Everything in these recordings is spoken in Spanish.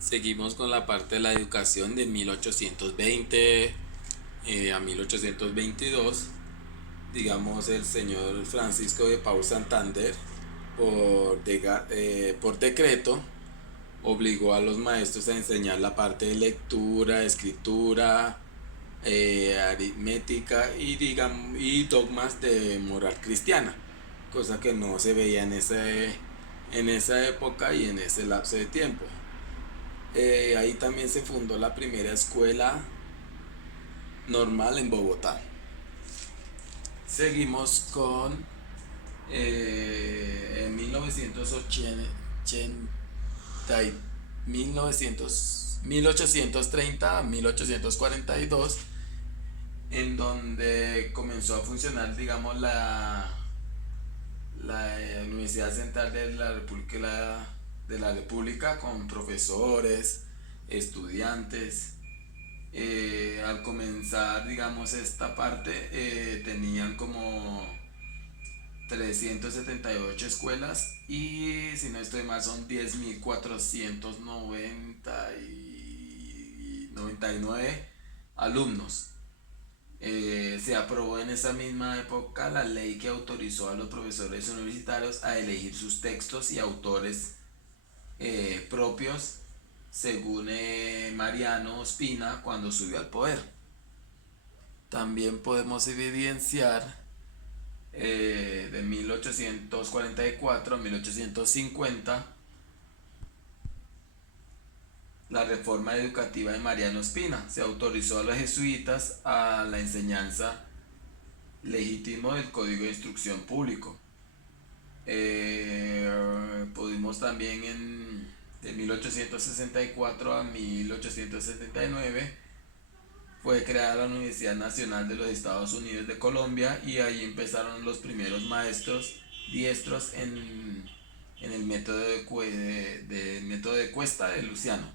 Seguimos con la parte de la educación de 1820 a 1822. Digamos, el señor Francisco de Paul Santander, por decreto, obligó a los maestros a enseñar la parte de lectura, escritura, aritmética y dogmas de moral cristiana, cosa que no se veía en esa época y en ese lapso de tiempo. Ahí también se fundó la primera escuela normal en Bogotá. Seguimos con en 1830 a 1842, en donde comenzó a funcionar, digamos, la Universidad Central de la República, con profesores, estudiantes. Al comenzar, digamos, esta parte, tenían como 378 escuelas y, si no estoy mal, son 10.499 alumnos. Se aprobó en esa misma época la ley que autorizó a los profesores universitarios a elegir sus textos y autores propios, según Mariano Ospina cuando subió al poder. También podemos evidenciar de 1844 a 1850 la reforma educativa de Mariano Ospina. Se autorizó a los jesuitas a la enseñanza legítimo del Código de Instrucción Público. Pudimos también de 1864 a 1879 fue creada la Universidad Nacional de los Estados Unidos de Colombia, y ahí empezaron los primeros maestros diestros en el método de Cuesta de Luciano.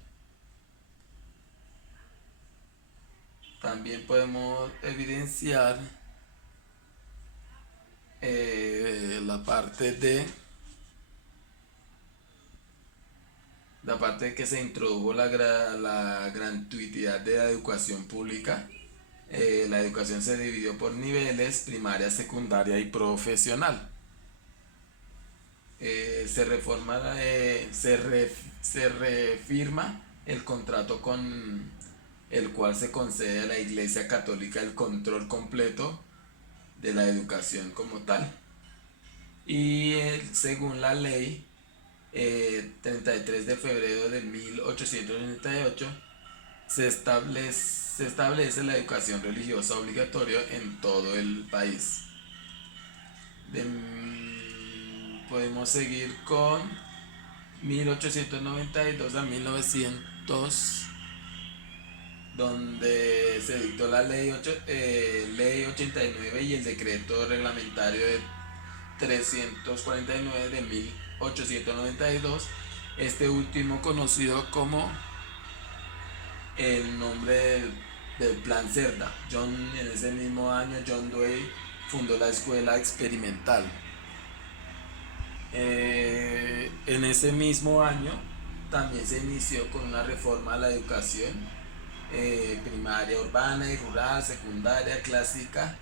También podemos evidenciar la parte de que se introdujo la gratuidad de la educación pública. La educación se dividió por niveles: primaria, secundaria y profesional. Se refirma el contrato con el cual se concede a la Iglesia Católica el control completo de la educación como tal. Y según la ley 33 de febrero de 1898, se establece la educación religiosa obligatoria en todo el país. Podemos seguir con 1892 a 1900, donde se dictó la ley 89 y el decreto reglamentario de 349 de 1892, este último conocido como el nombre del Plan Cerda. En ese mismo año, John Dewey fundó la escuela experimental. En ese mismo año también se inició con una reforma a la educación primaria, urbana y rural, secundaria, clásica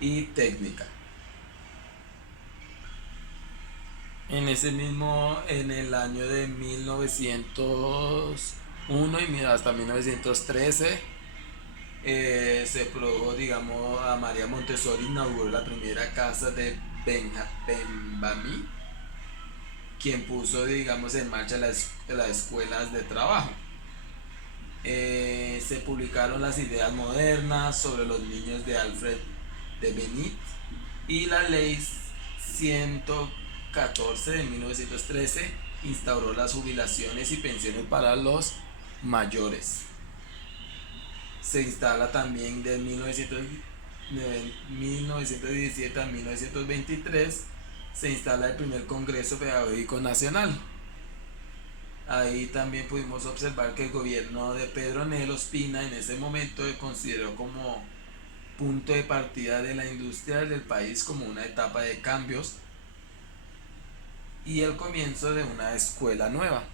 y técnica. En el año de 1901 y hasta 1913, se produjo, digamos, a María Montessori inauguró la primera casa de Benjamín, quien puso, digamos, en marcha las escuelas de trabajo. Se publicaron las ideas modernas sobre los niños de Alfred de Benit, y la ley 114 de 1913 instauró las jubilaciones y pensiones para los mayores. Se instala también de 1917 a 1923, se instala el primer Congreso Pedagógico Nacional. Ahí también pudimos observar que el gobierno de Pedro Nel Ospina en ese momento consideró como punto de partida de la industria del país como una etapa de cambios y el comienzo de una escuela nueva.